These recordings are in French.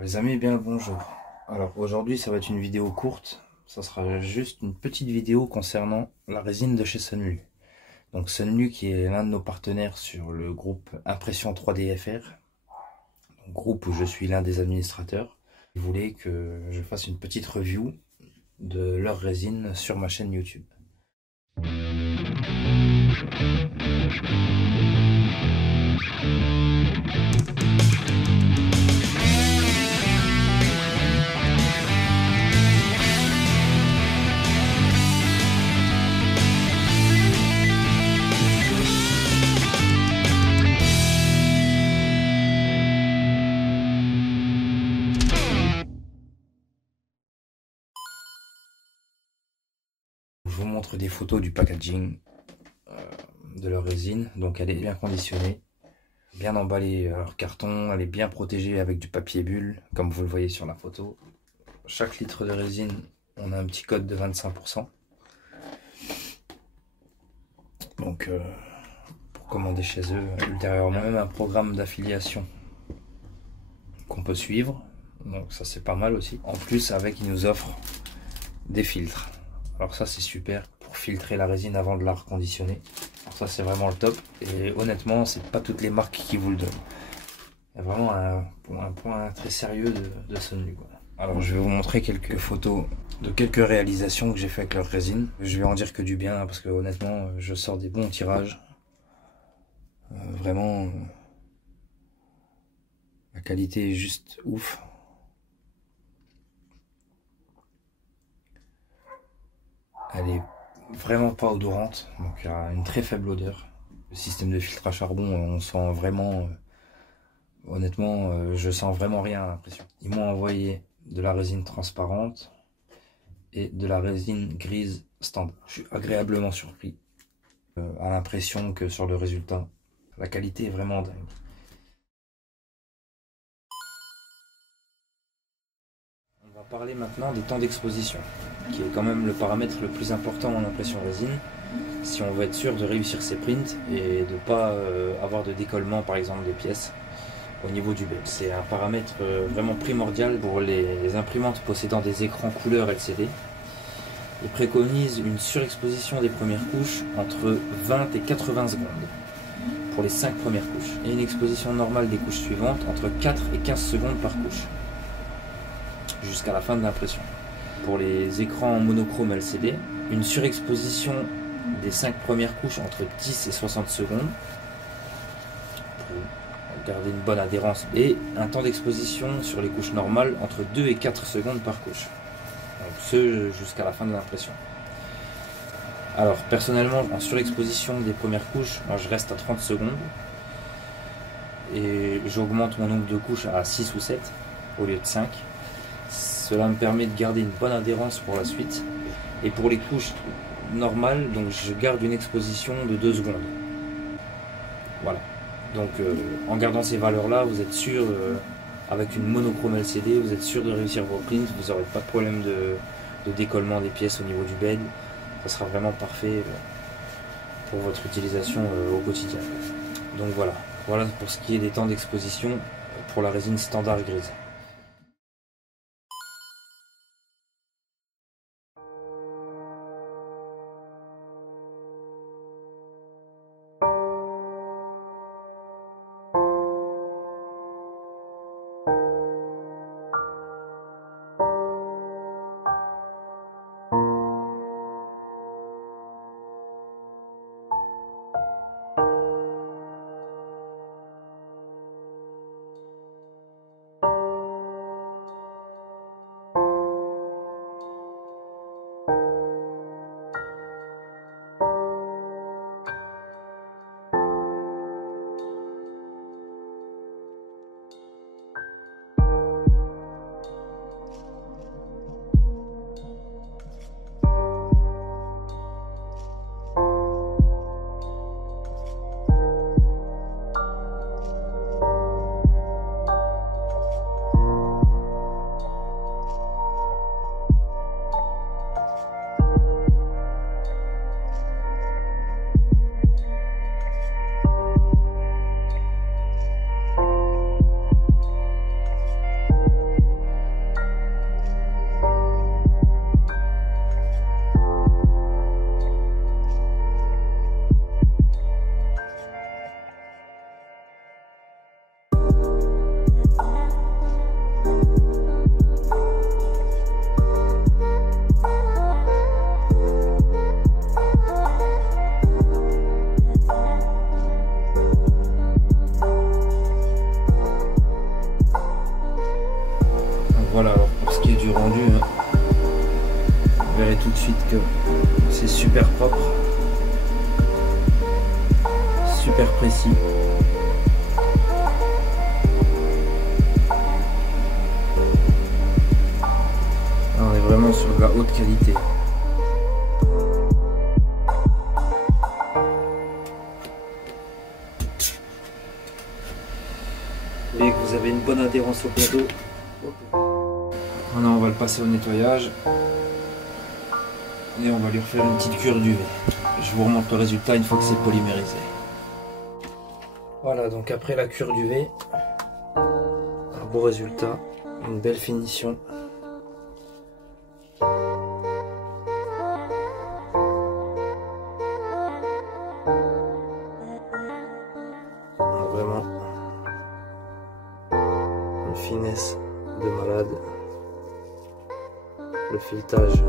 Les amis, bien le bonjour. Alors aujourd'hui ça va être une vidéo courte, ça sera juste une petite vidéo concernant la résine de chez Sunlu. Donc Sunlu qui est l'un de nos partenaires sur le groupe Impression 3D FR, groupe où je suis l'un des administrateurs. Ils voulaient que je fasse une petite review de leur résine sur ma chaîne YouTube. Je vous montre des photos du packaging de leur résine. Donc elle est bien conditionnée, bien emballée en carton, elle est bien protégée avec du papier bulle, comme vous le voyez sur la photo. Chaque litre de résine, on a un petit code de 25%. Donc pour commander chez eux, ultérieurement, même un programme d'affiliation qu'on peut suivre. Donc ça c'est pas mal aussi. En plus avec, ils nous offrent des filtres. Alors ça c'est super pour filtrer la résine avant de la reconditionner. Alors ça c'est vraiment le top. Et honnêtement, c'est pas toutes les marques qui vous le donnent. Il y a vraiment un point très sérieux de Sunlu. Alors je vais vous montrer quelques photos de quelques réalisations que j'ai fait avec leur résine. Je vais en dire que du bien parce que honnêtement je sors des bons tirages. Vraiment la qualité est juste ouf. Elle est vraiment pas odorante, donc il y a une très faible odeur. Le système de filtre à charbon, on sent vraiment, honnêtement, je sens vraiment rien à l'impression. Ils m'ont envoyé de la résine transparente et de la résine grise standard. Je suis agréablement surpris à l'impression que sur le résultat, la qualité est vraiment dingue. On va parler maintenant des temps d'exposition, qui est quand même le paramètre le plus important en impression résine, si on veut être sûr de réussir ses prints et de ne pas avoir de décollement par exemple des pièces au niveau du bed. C'est un paramètre vraiment primordial pour les imprimantes possédant des écrans couleur LCD. Ils préconisent une surexposition des premières couches entre 20 et 80 secondes pour les 5 premières couches et une exposition normale des couches suivantes entre 4 et 15 secondes par couche jusqu'à la fin de l'impression. Pour les écrans monochrome LCD, une surexposition des 5 premières couches entre 10 et 60 secondes pour garder une bonne adhérence et un temps d'exposition sur les couches normales entre 2 et 4 secondes par couche. Donc ce jusqu'à la fin de l'impression. Alors personnellement en surexposition des premières couches, moi je reste à 30 secondes et j'augmente mon nombre de couches à 6 ou 7 au lieu de 5. Cela me permet de garder une bonne adhérence pour la suite. Et pour les couches normales, donc je garde une exposition de 2 secondes. Voilà. Donc en gardant ces valeurs-là, vous êtes sûr, avec une monochrome LCD, vous êtes sûr de réussir vos prints, vous n'aurez pas de problème de décollement des pièces au niveau du bed. Ça sera vraiment parfait pour votre utilisation au quotidien. Donc voilà. Voilà pour ce qui est des temps d'exposition pour la résine standard grise. Voilà, alors pour ce qui est du rendu, hein, vous verrez tout de suite que c'est super propre, super précis. On est vraiment sur de la haute qualité. Vous voyez que vous avez une bonne adhérence au plateau. Maintenant on va le passer au nettoyage et on va lui refaire une petite cure d'UV. Je vous remonte le résultat une fois que c'est polymérisé. Voilà, donc après la cure d'UV, un beau résultat, une belle finition. Vraiment une finesse de malade. Le filetage,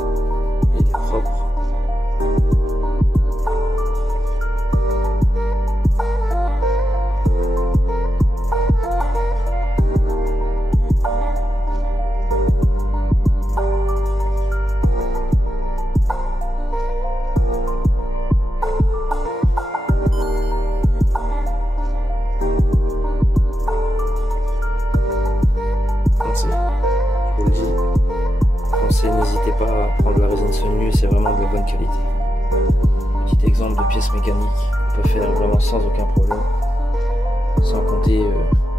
il est propre. Je vous le dis, foncez, n'hésitez pas à prendre la résine Sunlu, c'est vraiment de la bonne qualité. Petit exemple de pièce mécanique, on peut faire vraiment sans aucun problème, sans compter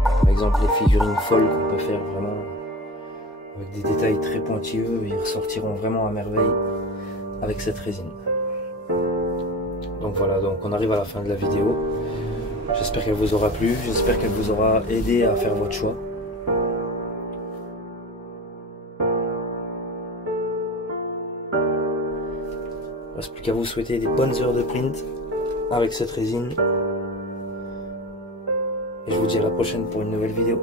par exemple les figurines folles qu'on peut faire vraiment avec des détails très pointilleux, ils ressortiront vraiment à merveille avec cette résine. Donc voilà, donc on arrive à la fin de la vidéo. J'espère qu'elle vous aura plu, j'espère qu'elle vous aura aidé à faire votre choix. Il ne reste plus qu'à vous souhaiter des bonnes heures de print avec cette résine. Et je vous dis à la prochaine pour une nouvelle vidéo.